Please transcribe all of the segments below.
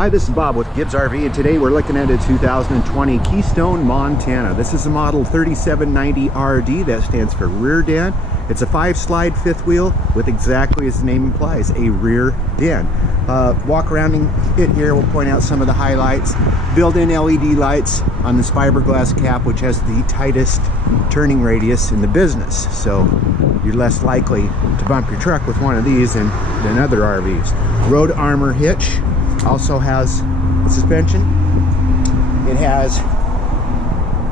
Hi, this is Bob with Gibs RV, and today we're looking at a 2020 Keystone, Montana. This is a model 3790RD, that stands for rear den. It's a 5-slide fifth wheel with exactly as the name implies, a rear den. Walk around it here, we'll point out some of the highlights. Built-in LED lights on this fiberglass cap, which has the tightest turning radius in the business. So you're less likely to bump your truck with one of these than other RVs. Road armor hitch. Also has suspension. It has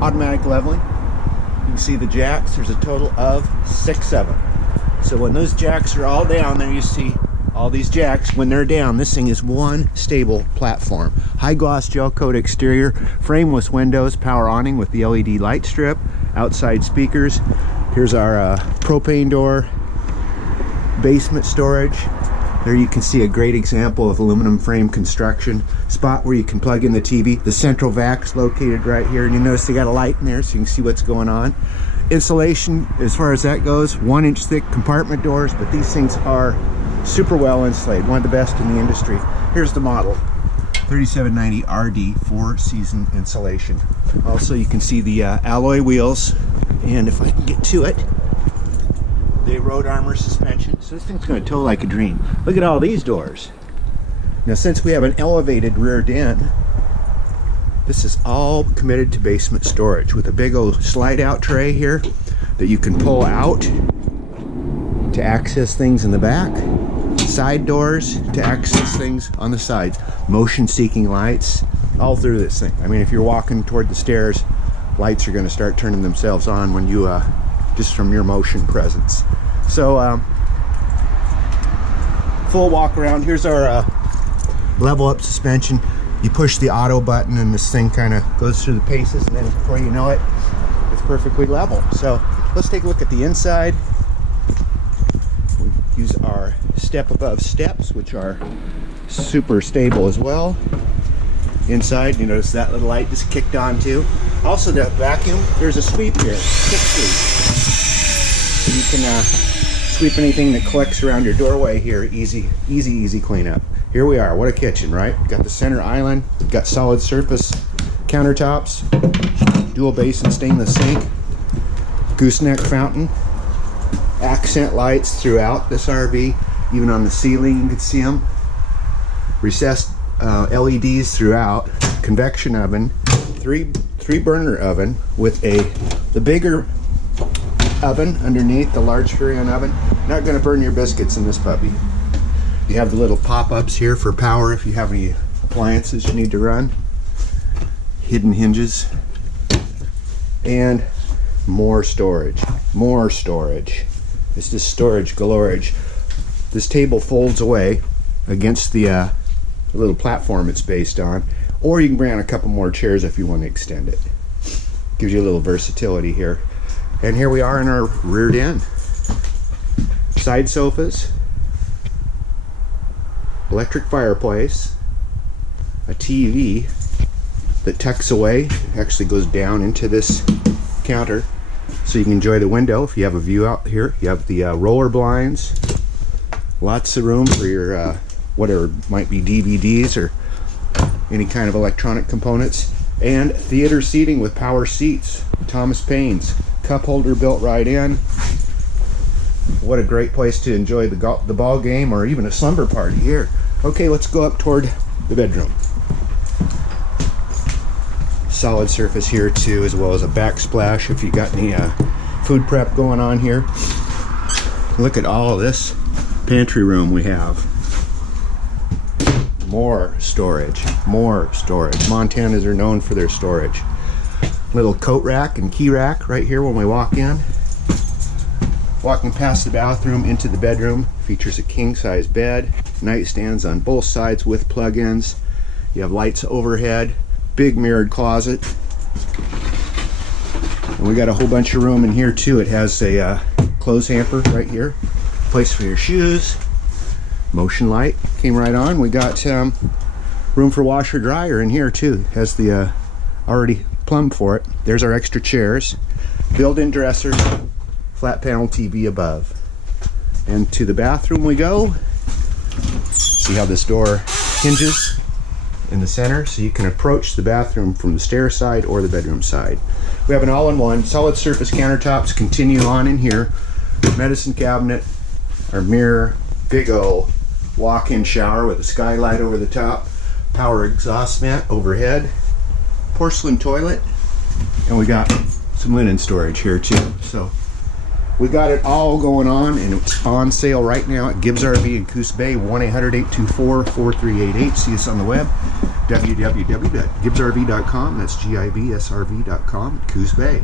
automatic leveling. You can see the jacks. There's a total of 6 of them. So when those jacks are all down there, you see all these jacks. When they're down, this thing is one stable platform. High gloss gel coat exterior, frameless windows, power awning with the LED light strip, outside speakers. Here's our propane door, basement storage. There you can see a great example of aluminum frame construction. Spot where you can plug in the TV. The central vac's located right here, and you notice they got a light in there so you can see what's going on. Insulation, as far as that goes, 1-inch thick compartment doors, but these things are super well insulated, one of the best in the industry. Here's the model, 3790RD, 4-season insulation. Also, you can see the alloy wheels, and if I can get to it, the road armor suspension. So this thing's going to tow like a dream. Look at all these doors. Now, since we have an elevated rear den, this is all committed to basement storage with a big old slide out tray here that you can pull out to access things in the back, side doors to access things on the sides, motion seeking lights all through this thing. I mean, if you're walking toward the stairs, lights are going to start turning themselves on when you just from your motion presence. So full walk around. Here's our level up suspension. You push the auto button and this thing kind of goes through the paces, and then before you know it, it's perfectly level. So let's take a look at the inside. We use our step above steps, which are super stable as well. Inside, you notice that little light just kicked on too. Also, the vacuum, there's a sweep here, quick sweep. So you can sweep anything that collects around your doorway here. Easy cleanup. Here we are. What a kitchen, right? Got the center island, got solid surface countertops, dual basin stainless sink, gooseneck fountain, accent lights throughout this RV, even on the ceiling you can see them. Recessed LEDs throughout, convection oven, three burner oven with the bigger oven underneath, the large Furrion oven. Not going to burn your biscuits in this puppy. You have the little pop-ups here for power if you have any appliances you need to run. Hidden hinges. And more storage. It's just storage galorage. This table folds away against the little platform it's based on, or you can bring on a couple more chairs if you want to extend it. Gives you a little versatility here. And here we are in our rear den. Side sofas, electric fireplace, a TV that tucks away, actually goes down into this counter so you can enjoy the window if you have a view out here. You have the roller blinds, lots of room for your whatever might be DVDs or any kind of electronic components, and theater seating with power seats, Thomas Paine's, cup holder built right in. What a great place to enjoy the ball game or even a slumber party here. Okay, let's go up toward the bedroom. Solid surface here too, as well as a backsplash if you got any food prep going on here. Look at all of this pantry room we have. More storage. Montanans are known for their storage. Little coat rack and key rack right here when we walk in. Walking past the bathroom into the bedroom, features a king-size bed, nightstands on both sides with plug-ins. You have lights overhead, big mirrored closet. And we got a whole bunch of room in here too. It has a clothes hamper right here, place for your shoes. Motion light came right on. We got room for washer dryer in here too. Has the already plumbed for it. There's our extra chairs, built-in dressers, flat panel TV above. And to the bathroom we go. See how this door hinges? in the center, so you can approach the bathroom from the stair side or the bedroom side. We have an all-in-one solid surface countertops. Continue on in here. Medicine cabinet, our mirror, big old walk-in shower with a skylight over the top, power exhaust vent overhead, porcelain toilet, and we got some linen storage here too. So we got it all going on, and it's on sale right now at Gibs RV in Coos Bay. 1-800-824-4388. See us on the web, www.gibsrv.com. That's GIBSRV.com, Coos Bay.